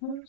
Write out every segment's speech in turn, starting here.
Well,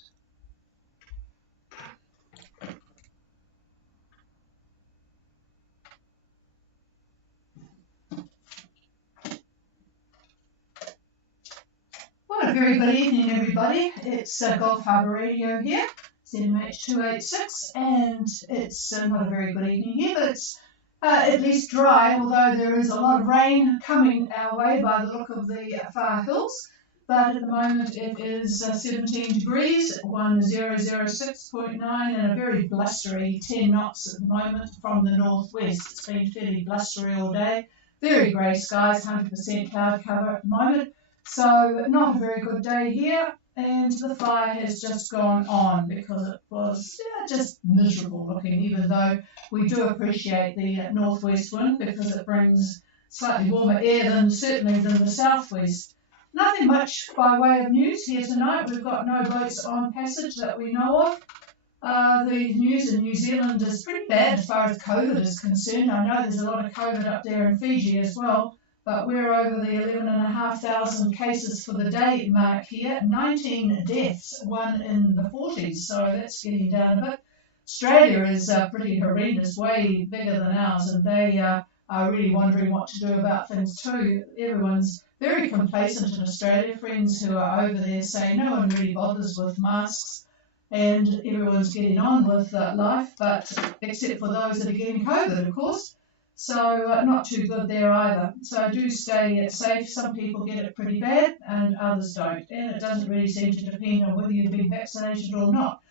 a very good evening, everybody. It's Gulf Harbour Radio here, ZMH286, and it's not a very good evening here, but it's at least dry, although there is a lot of rain coming our way by the look of the far hills. But at the moment it is 17 degrees, 1006.9, and a very blustery 10 knots at the moment from the northwest. It's been fairly blustery all day. Very grey skies, 100% cloud cover at the moment. So not a very good day here, and the fire has just gone on because it was just miserable looking, even though we do appreciate the northwest wind because it brings slightly warmer air than certainly than the southwest. Nothing much by way of news here tonight. We've got no boats on passage that we know of. The news in New Zealand is pretty bad as far as COVID is concerned. I know there's a lot of COVID up there in Fiji as well. But we're over the 11,500 cases for the day mark here, 19 deaths, one in the 40s, so that's getting down a bit. Australia is pretty horrendous, way bigger than ours, and they are really wondering what to do about things too. Everyone's very complacent in Australia. Friends who are over there say no one really bothers with masks, and everyone's getting on with life, but except for those that are getting COVID, of course. So not too good there either. So do stay safe. Some people get it pretty bad and others don't. And it doesn't really seem to depend on whether you've been vaccinated or not.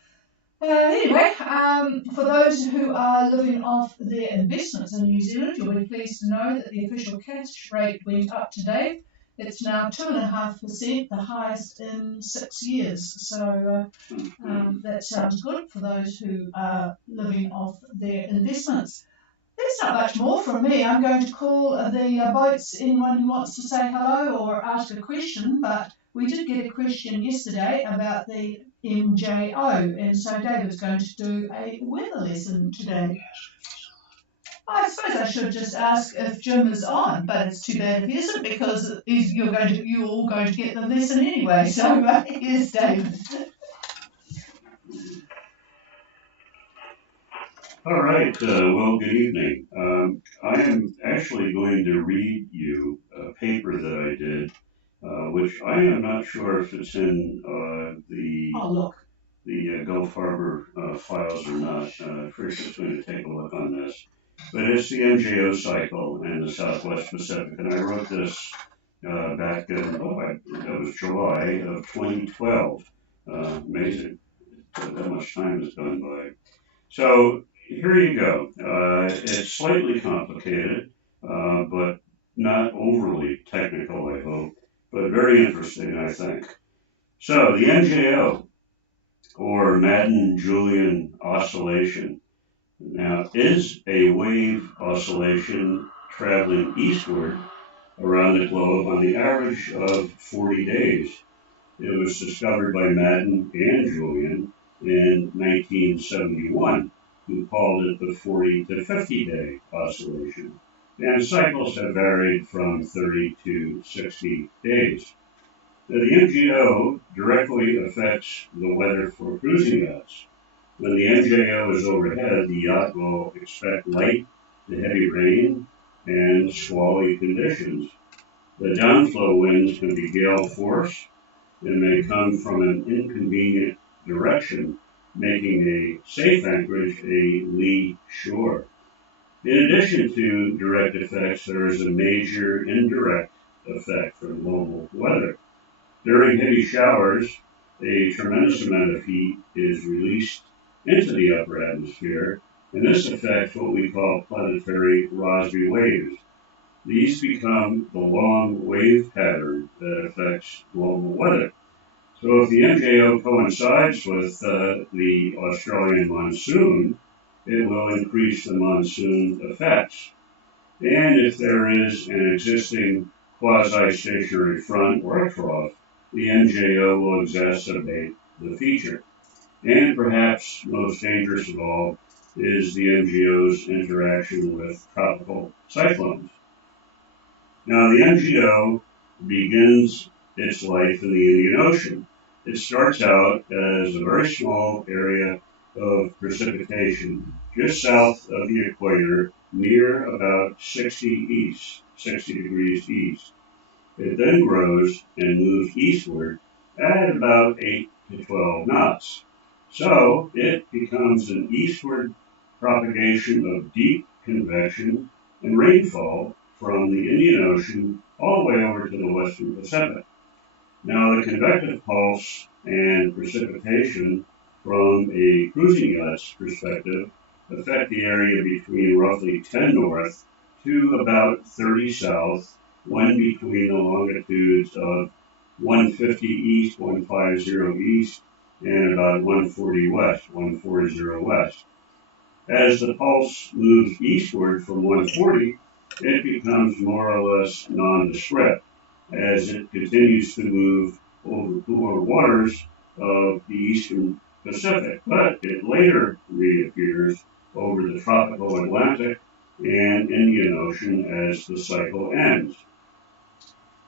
Anyway, for those who are living off their investments in New Zealand, you'll be pleased to know that the official cash rate went up today. It's now 2.5%, the highest in 6 years. So that sounds good for those who are living off their investments. There's not much more from me. I'm going to call the boats, anyone who wants to say hello or ask a question, but we did get a question yesterday about the MJO, and so David's going to do a weather lesson today. I suppose I should just ask if Jim is on, but it's too bad if he isn't because you're all going to get the lesson anyway. So here's David. All right, well, good evening. I am actually going to read you a paper that I did, which I am not sure if it's in the Gulf Harbour files or not. Trish is going to take a look on this. But it's the MJO cycle in the Southwest Pacific, and I wrote this back in, that was July of 2012. Amazing that much time has gone by. So here you go. It's slightly complicated, but not overly technical, I hope, but very interesting, I think. So the MJO, or Madden-Julian oscillation, now is a wave oscillation traveling eastward around the globe on the average of 40 days. It was discovered by Madden and Julian in 1971. Who called it the 40 to 50 day oscillation, and cycles have varied from 30 to 60 days. Now, the MJO directly affects the weather for cruising yachts. When the MJO is overhead, the yacht will expect light to heavy rain and squally conditions. The downflow winds can be gale force and may come from an inconvenient direction, making a safe anchorage a lee shore. In addition to direct effects, there is a major indirect effect from global weather. During heavy showers, a tremendous amount of heat is released into the upper atmosphere, and this affects what we call planetary Rossby waves. These become the long wave pattern that affects global weather. So if the MJO coincides with the Australian monsoon, it will increase the monsoon effects. And if there is an existing quasi-stationary front or a trough, the MJO will exacerbate the feature. And perhaps most dangerous of all is the MJO's interaction with tropical cyclones. Now the MJO begins its life in the Indian Ocean. It starts out as a very small area of precipitation just south of the equator, near about 60 degrees east. It then grows and moves eastward at about 8 to 12 knots. So it becomes an eastward propagation of deep convection and rainfall from the Indian Ocean all the way over to the western Pacific. Now, the convective pulse and precipitation from a cruising yacht's perspective affect the area between roughly 10 north to about 30 south, when between the longitudes of 150 east, 150 east, and about 140 west, 140 west. As the pulse moves eastward from 140, it becomes more or less nondescript as it continues to move over cooler waters of the eastern Pacific, but it later reappears over the tropical Atlantic and Indian Ocean as the cycle ends.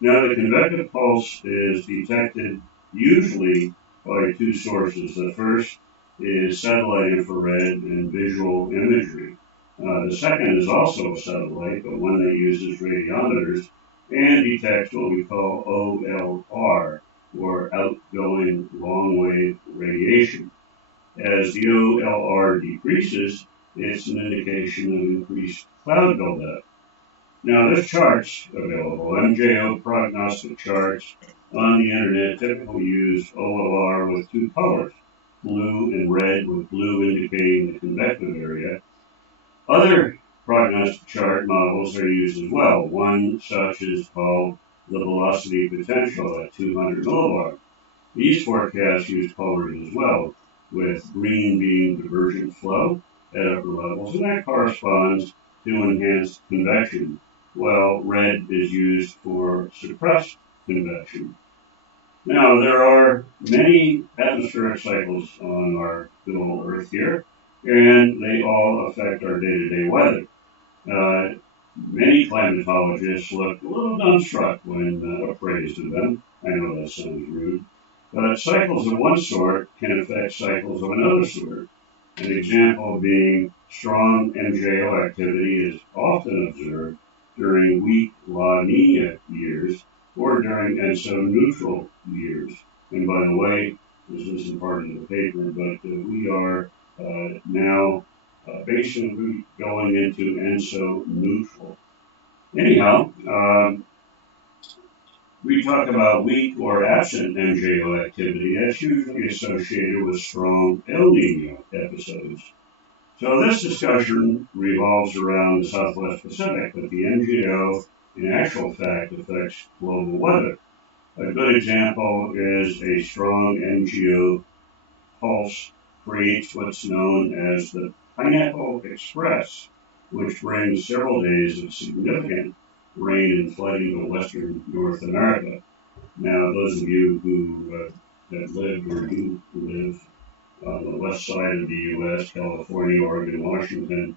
Now, the convective pulse is detected usually by two sources. The first is satellite infrared and visual imagery. The second is also a satellite, but one that uses radiometers and detects what we call OLR, or outgoing long-wave radiation. As the OLR decreases, it's an indication of increased cloud buildup. Now, this chart's available. MJO prognostic charts on the internet typically use OLR with two colors, blue and red, with blue indicating the convective area. Other prognostic chart models are used as well. One such is called the velocity potential at 200 millibar. These forecasts use colors as well, with green being divergent flow at upper levels, and that corresponds to enhanced convection, while red is used for suppressed convection. Now, there are many atmospheric cycles on our good old Earth here, and they all affect our day-to-day weather. Uh, Many climatologists look a little dumbstruck when appraised of them. I know that sounds rude, but cycles of one sort can affect cycles of another sort. An example being strong MJO activity is often observed during weak La Nina years or during ENSO neutral years. And by the way, this isn't part of the paper, but we are now basically going into ENSO neutral. Anyhow, we talk about weak or absent MJO activity. That's usually associated with strong El Nino episodes. So this discussion revolves around the Southwest Pacific, but the MJO in actual fact affects global weather. A good example is a strong MJO pulse creates what's known as the Pineapple Express, which brings several days of significant rain and flooding to western North America. Now, those of you who have lived or do live on the west side of the U.S., California, Oregon, Washington,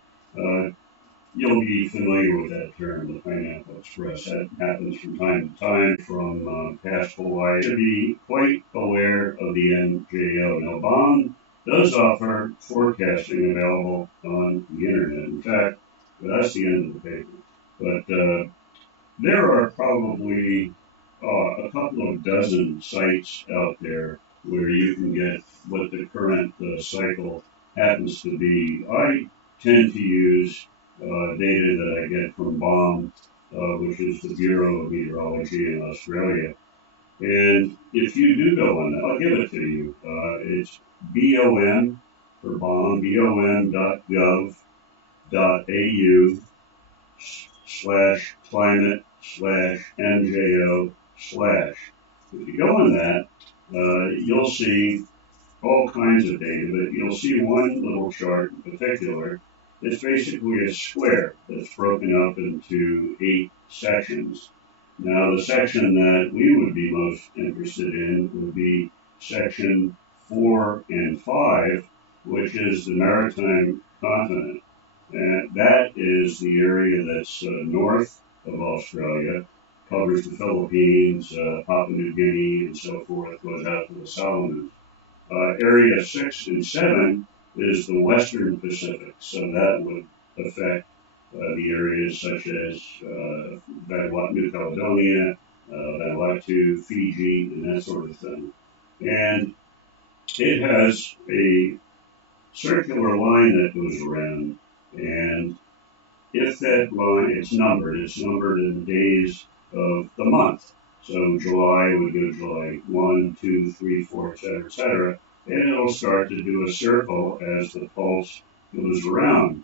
you'll be familiar with that term, the Pineapple Express. That happens from time to time from past Hawaii. To be quite aware of the MJO. Now, BOM does offer forecasting available on the internet. In fact, that's the end of the paper. But there are probably a couple of dozen sites out there where you can get what the current cycle happens to be. I tend to use data that I get from BOM, which is the Bureau of Meteorology in Australia. And if you do go on that, I'll give it to you. It's BOM for BOM, bom.gov.au/climate/MJO/. If you go on that, you'll see all kinds of data, but you'll see one little chart in particular. It's basically a square that's broken up into 8 sections. Now, the section that we would be most interested in would be section 4 and 5, which is the maritime continent. And that is the area that's north of Australia covers the Philippines, Papua New Guinea, and so forth, goes out to the Solomons. Area 6 and 7 is the Western Pacific, so that would affect the areas such as Vanuatu, New Caledonia, Vanuatu, Fiji, and that sort of thing. And it has a circular line that goes around, and if that line, it's numbered in days of the month. So July would go July 1, 2, 3, 4, etc., and it'll start to do a circle as the pulse goes around,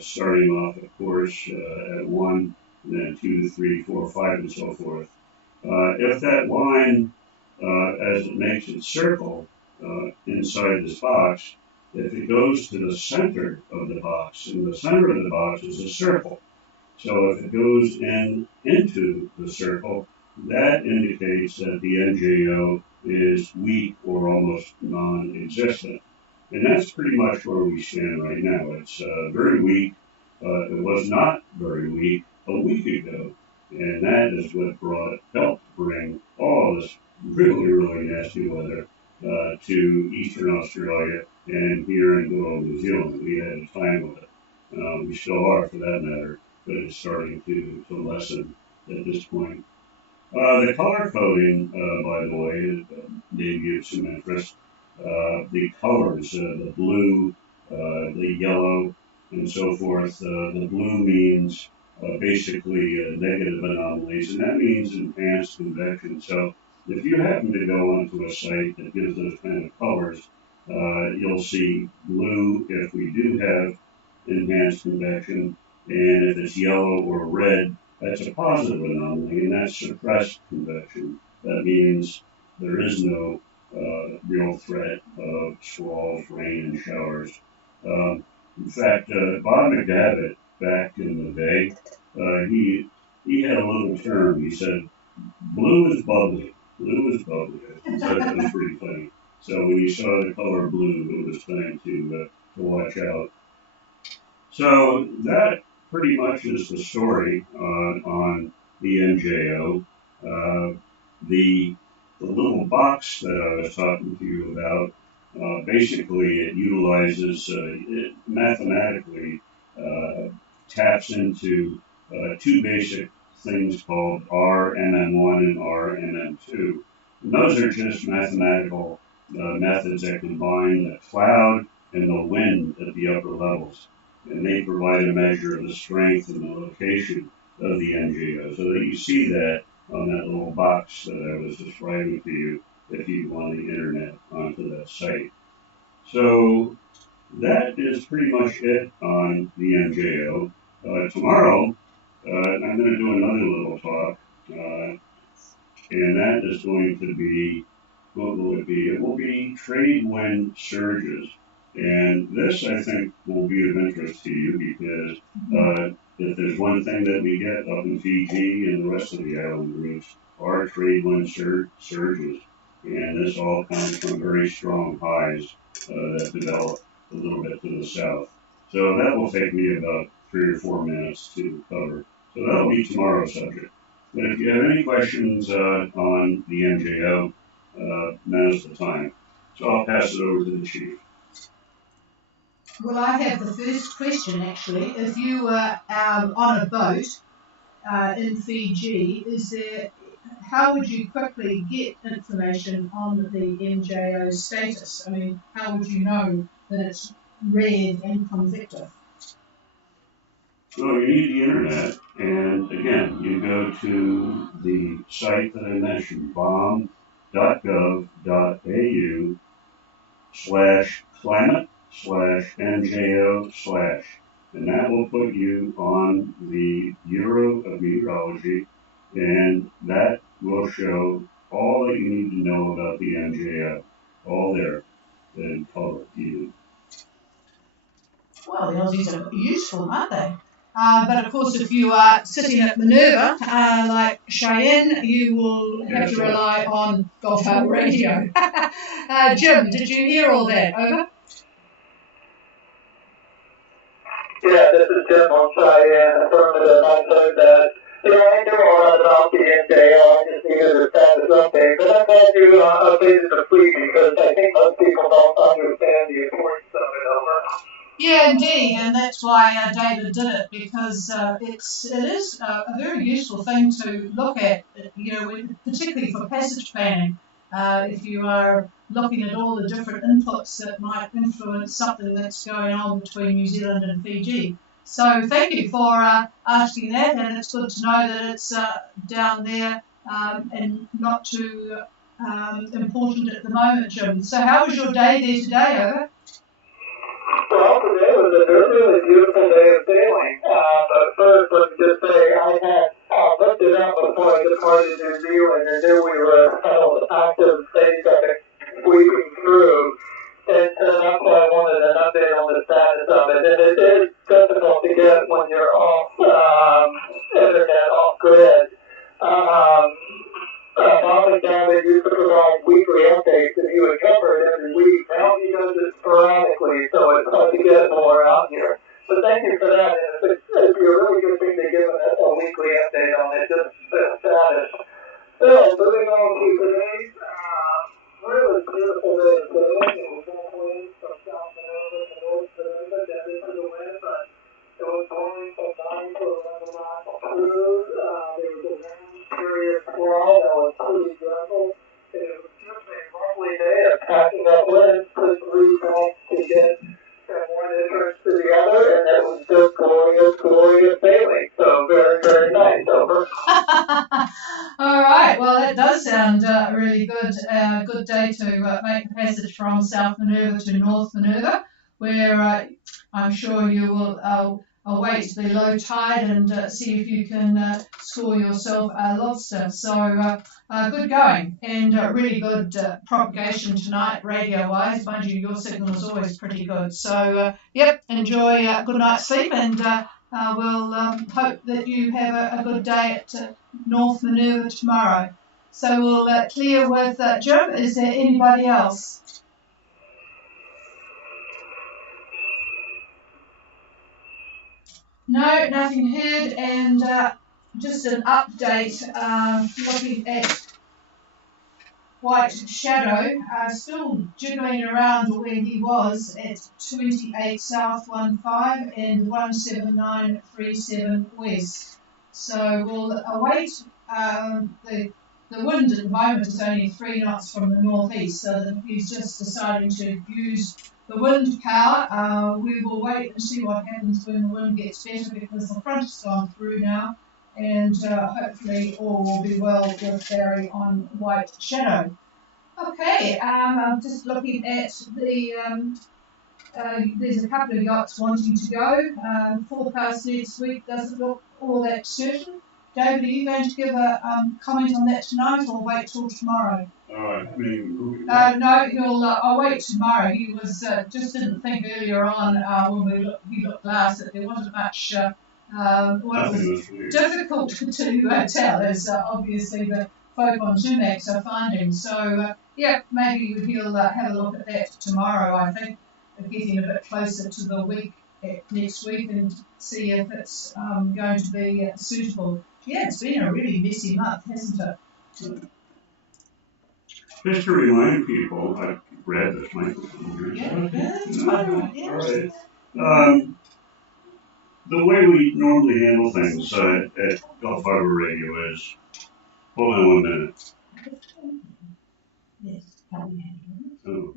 starting off, of course, at 1, and then 2, 3, 4, 5, and so forth. If that line, as it makes its circle inside this box, if it goes to the center of the box, and the center of the box is a circle. So if it goes into the circle, that indicates that the MJO is weak or almost non-existent. And that's pretty much where we stand right now. It's very weak. It was not very weak a week ago. And that is what helped bring all this really, really nasty weather to eastern Australia and here in good old New Zealand. We had a time with it. We still are, for that matter, but it's starting to lessen at this point. The color coding, by the way, gave you some interest. The colors, the blue, the yellow, and so forth. The blue means basically negative anomalies, and that means enhanced convection. So if you happen to go onto a site that gives those kind of colors, you'll see blue if we do have enhanced convection, and if it's yellow or red, that's a positive anomaly, and that's suppressed convection. That means there is no real threat of squalls, rain, and showers. In fact, Bob McDavitt, back in the day, he had a little term. He said, "Blue is bubbly. Blue is bubbly." So that was pretty funny. So when you saw the color blue, it was time to watch out. So that pretty much is the story on the MJO. The little box that I was talking to you about, basically it utilizes, it mathematically taps into two basic things called RMM1 and RMM2. And those are just mathematical methods that combine the cloud and the wind at the upper levels. And they provide a measure of the strength and the location of the MJO. So that you see that on that little box that I was describing to you if you go on the internet onto that site. So that is pretty much it on the MJO. Tomorrow, I'm going to do another little talk, and that is going to be, what will it be? It will be trade wind surges. And this, I think, will be of interest to you because if there's one thing that we get up in Fiji and the rest of the island groups are trade wind surges. And this all comes from very strong highs that develop a little bit to the south. So that will take me about 3 or 4 minutes to cover. So that'll be tomorrow's subject. But if you have any questions on the MJO, now's the time. So I'll pass it over to the chief. Well, I have the first question actually. If you were on a boat in Fiji, how would you quickly get information on the MJO status? I mean, how would you know that it's red and convective? Well, you need the internet, and again, you go to the site that I mentioned, bom.gov.au/climate/MJO/, and that will put you on the Bureau of Meteorology, and that will show all that you need to know about the MJO, all there in color to you. Well, the Aussies are useful, aren't they? But of course, if you are sitting at Minerva, like Cheyenne, you will have to rely on Gulf Harbour Radio. Jim, did you hear all that? Over? Yeah, this is Jim on Cheyenne. Affirmative. I've heard that. Yeah, I know all about the MJO. I just needed a status update. But I'm glad you updated the fleet because I think most people don't understand the importance of it over. Yeah, indeed, and that's why David did it because it is a very useful thing to look at, particularly for passage planning. If you are looking at all the different inputs that might influence something that's going on between New Zealand and Fiji. So thank you for asking that, and it's good to know that it's down there and not too important at the moment, Jim. So how was your day there today, Over? Well, today was a really beautiful day of sailing. But first, let me just say, I had looked it up before I departed New Zealand and knew we were kind of active stage of it sweeping through. And that's why I wanted an update on the status of it. And it is difficult to get when you're off internet, off grid. Bob and Gavin used to provide weekly updates, and he would cover it every week. Now he does it sporadically, so it's hard to get more out here. So thank you for that. And it'd be a really good thing to give a weekly update on it, just the status. So, moving on to today's really beautiful day of sailing. It was one wind from South America to North America, down into the wind, but it was blowing from 9 to 11 miles per cruise. There was a wind period swell that was pretty gentle. And it was just a lovely day of packing up winds, put 3 tracks to get from one entrance to the other, and it was just glorious, glorious sailing. So very, very nice. Over. All right. Well, that does sound really good. Good day to make the passage from South Minerva to North Minerva, where I'm sure you will await the low tide and see if you can score yourself a lobster. So good going and really good propagation tonight, radio-wise. Mind you, your signal is always pretty good. So yep, enjoy good night's sleep, and we'll hope that you have a good day at North Minerva tomorrow. So we'll clear with Jim. Is there anybody else? No, nothing heard, and just an update looking at White Shadow, still jiggling around where he was at 28 South 15 and 17937 West. So we'll await the wind at the moment is only 3 knots from the northeast, so that he's just deciding to use the wind power. We will wait and see what happens when the wind gets better because the front has gone through now, and hopefully all will be well with Barry on White Shadow. Okay, I'm just looking at the there's a couple of yachts wanting to go. Forecast next week doesn't look all that certain. David, are you going to give a comment on that tonight or wait till tomorrow? No, I'll wait tomorrow. He was just didn't think earlier on when he looked last that there wasn't much. What was difficult to tell is obviously the folk on Tumax are finding. So yeah, maybe he'll have a look at that tomorrow. I think getting a bit closer to the week next week and see if it's going to be suitable. Yeah, it's been a really messy month, hasn't it? Just to remind people, I've read this microphone here. Yeah. All right. The way we normally handle things at Gulf Harbor Radio is, hold on 1 minute. Yes, how we handle Oh.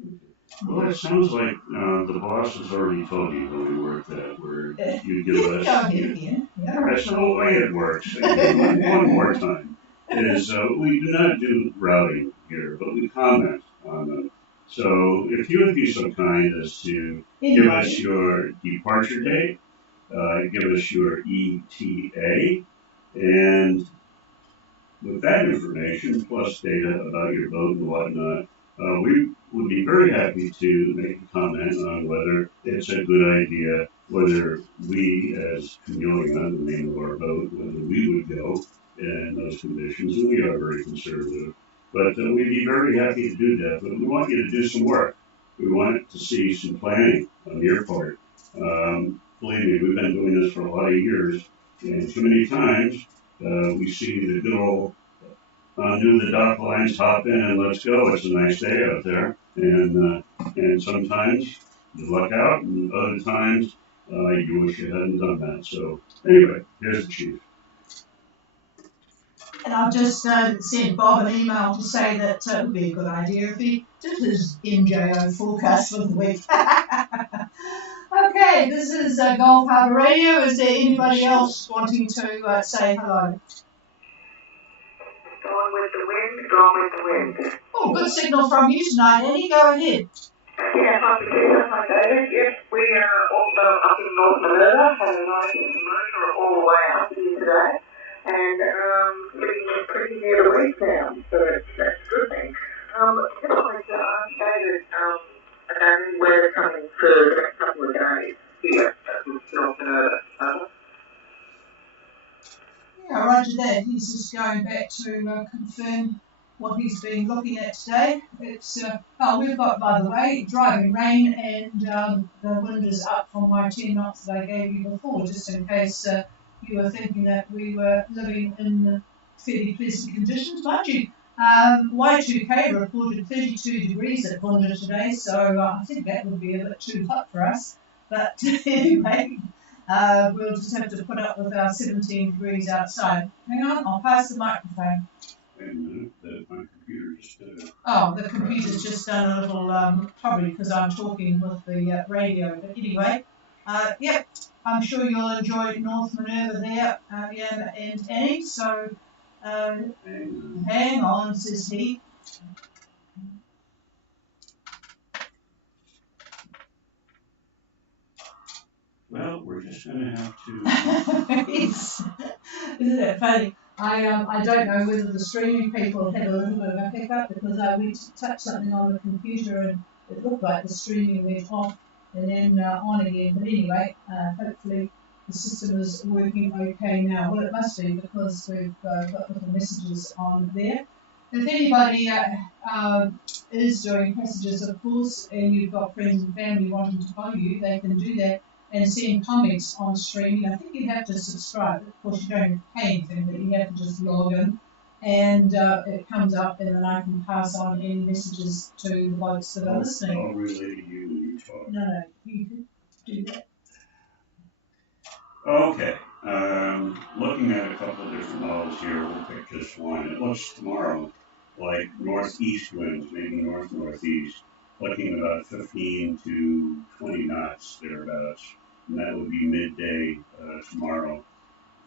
Well, it sounds like the boss has already told you when we worked that, where you give us. That's not the way it works. One more time. Is we do not do routing here, but we comment on them. So if you would be so kind as to give us your departure date, give us your ETA, and with that information plus data about your boat and whatnot, we would be very happy to make a comment on whether it's a good idea, whether we as Chameleon, the name of our boat, whether we would go in those conditions, and we are very conservative. But we'd be very happy to do that, but we want you to do some work. We want to see some planning on your part. Believe me, we've been doing this for a lot of years, and too many times we see the good old undo the dock lines, hop in, and let's go. It's a nice day out there, and sometimes you luck out, and other times you wish you hadn't done that. So anyway, here's the chief. And I've just sent Bob an email to say that it would be a good idea if he did his MJO forecast for the week. Okay, this is Gulf Harbour Radio. Is there anybody else wanting to say hello? Going with the wind, going with the wind. Oh, good signal from you tonight, Annie. Go ahead. Yeah, hi David. Yes, we are also up in North Manila, had a nice motor all the way up here today, and getting pretty near the week now, so that's a good thing. Just like to ask David about any weather coming for the next couple of days here at North Manila. Yeah, roger that. He's just going back to confirm what he's been looking at today. It's we've got, by the way, driving rain, and the wind is up from my 10 knots that I gave you before, just in case you were thinking that we were living in fairly pleasant conditions. Mind you, Y2K reported 32 degrees at Gunda today, so I think that would be a bit too hot for us. But anyway, we'll just have to put up with our 17 degrees outside. Hang on, I'll pass the microphone. Wait a minute, my computer just Oh, the computer's just done a little, probably because I'm talking with the radio. But anyway, yep, I'm sure you'll enjoy North Minerva there, Ian and Annie. So, hang on, says he. Well, we're just going to have to. Isn't that funny? I don't know whether the streaming people had a little bit of a hiccup because I went to touch something on the computer and it looked like the streaming went off and then on again. But anyway, hopefully the system is working okay now. Well, it must be because we've got little messages on there. If anybody is doing passages, of course, and you've got friends and family wanting to follow you, they can do that and send comments on streaming. I think you have to subscribe. Of course, you don't have to pay anything, but you have to just log in, and it comes up, and then I can pass on any messages to the folks that are listening. I'll relay to you when you talk. No, you can do that. Okay. Looking at a couple of different models here, we'll pick just one. It looks tomorrow like northeast winds, maybe northeast, looking about 15 to 20 knots thereabouts. And that would be midday tomorrow.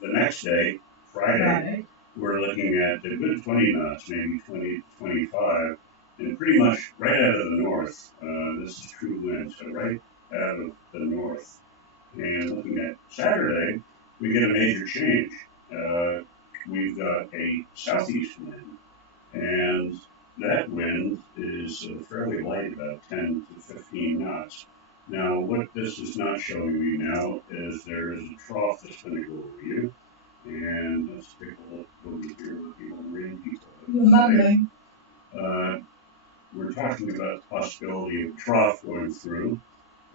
The next day, Friday, we're looking at a good 20 knots, maybe 20 to 25, and pretty much right out of the north. This is true wind, so right out of the north. And looking at Saturday, we get a major change. We've got a southeast wind, and that wind is fairly light, about 10 to 15 knots. Now, what this is not showing you now is there is a trough that's going to go over you. And let's take a look over here with the old rain people. You're mumbling. We're talking about the possibility of a trough going through.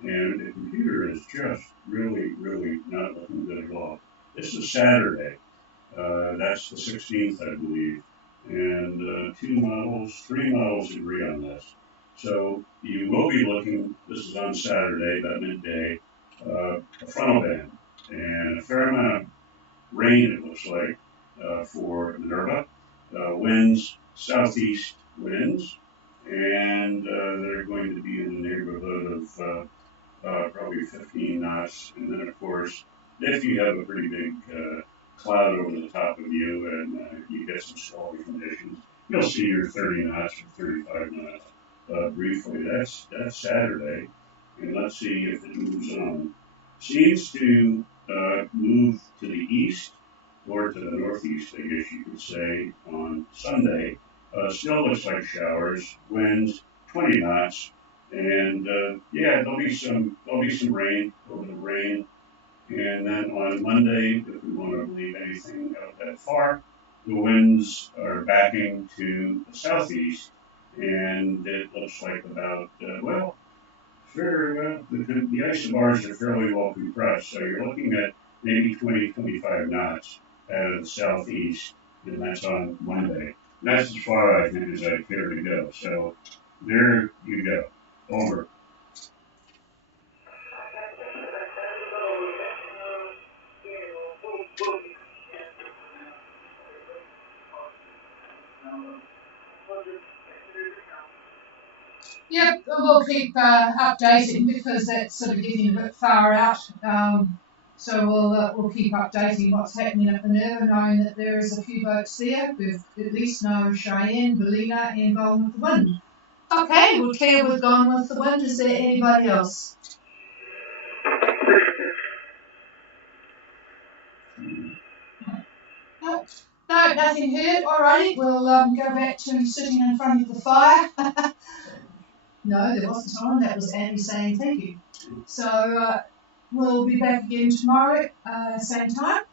And the computer is just really, really not looking good at all. This is Saturday. That's the 16th, I believe. And three models agree on this. So you will be looking, this is on Saturday, about midday, a frontal band and a fair amount of rain, it looks like, for Minerva. Winds, southeast winds, and they're going to be in the neighborhood of probably 15 knots. And then, of course, if you have a pretty big cloud over the top of you and you get some squally conditions, you'll see your 30 knots or 35 knots. Briefly, that's Saturday, and let's see if it moves on. Seems to move to the east or to the northeast, I guess you could say, on Sunday. Still looks like showers, winds 20 knots, and there'll be some rain, a little bit of rain. And then on Monday, if we want to believe anything out that far, the winds are backing to the southeast. And it looks like about, the isobars are fairly well compressed, so you're looking at maybe 20, 25 knots out of the southeast, and that's on Monday. And that's as far, I think, as I care to go. So there you go. Over. Yep, we'll keep updating because that's sort of getting a bit far out. So we'll keep updating what's happening at Minerva, knowing that there is a few boats there. We've at least know Cheyenne, Ballina, and Gone with the Wind. Okay, we'll clear with Gone with the Wind. Is there anybody else? No, nothing heard. Alrighty, we'll go back to sitting in front of the fire. No, there wasn't one. That was Andy saying thank you. So we'll be back again tomorrow, same time,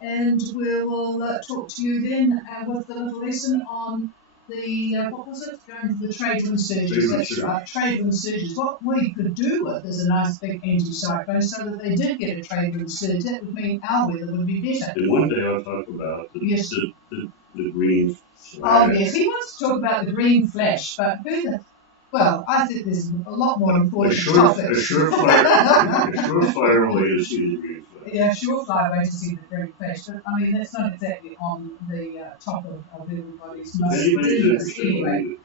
and we will talk to you then with the little lesson on the, what was it? Going to the trade wind surges. That's right, trade wind surges. What we could do with is a nice big anti-cyclone so that they did get a trade wind surge. That would mean our weather would be better. And one day I'll talk about the green flash. Oh, yes, he wants to talk about the green flash, but who the... Well, I think there's a lot more important topics. A surefire way to see the green flash. Yeah, surefire way to see the green flash. But, I mean, that's not exactly on the top of everybody's nose. Anyway,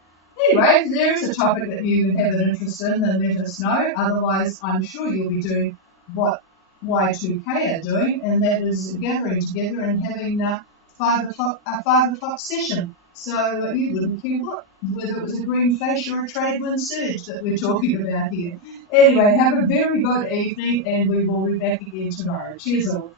if there is a topic that you have an interest in, then let us know. Otherwise, I'm sure you'll be doing what Y2K are doing, and that is gathering together and having a 5 o'clock session. So you wouldn't care whether it was a green flash or a trade wind surge that we're talking about here. Anyway, have a very good evening, and we will be back again tomorrow. Cheers all.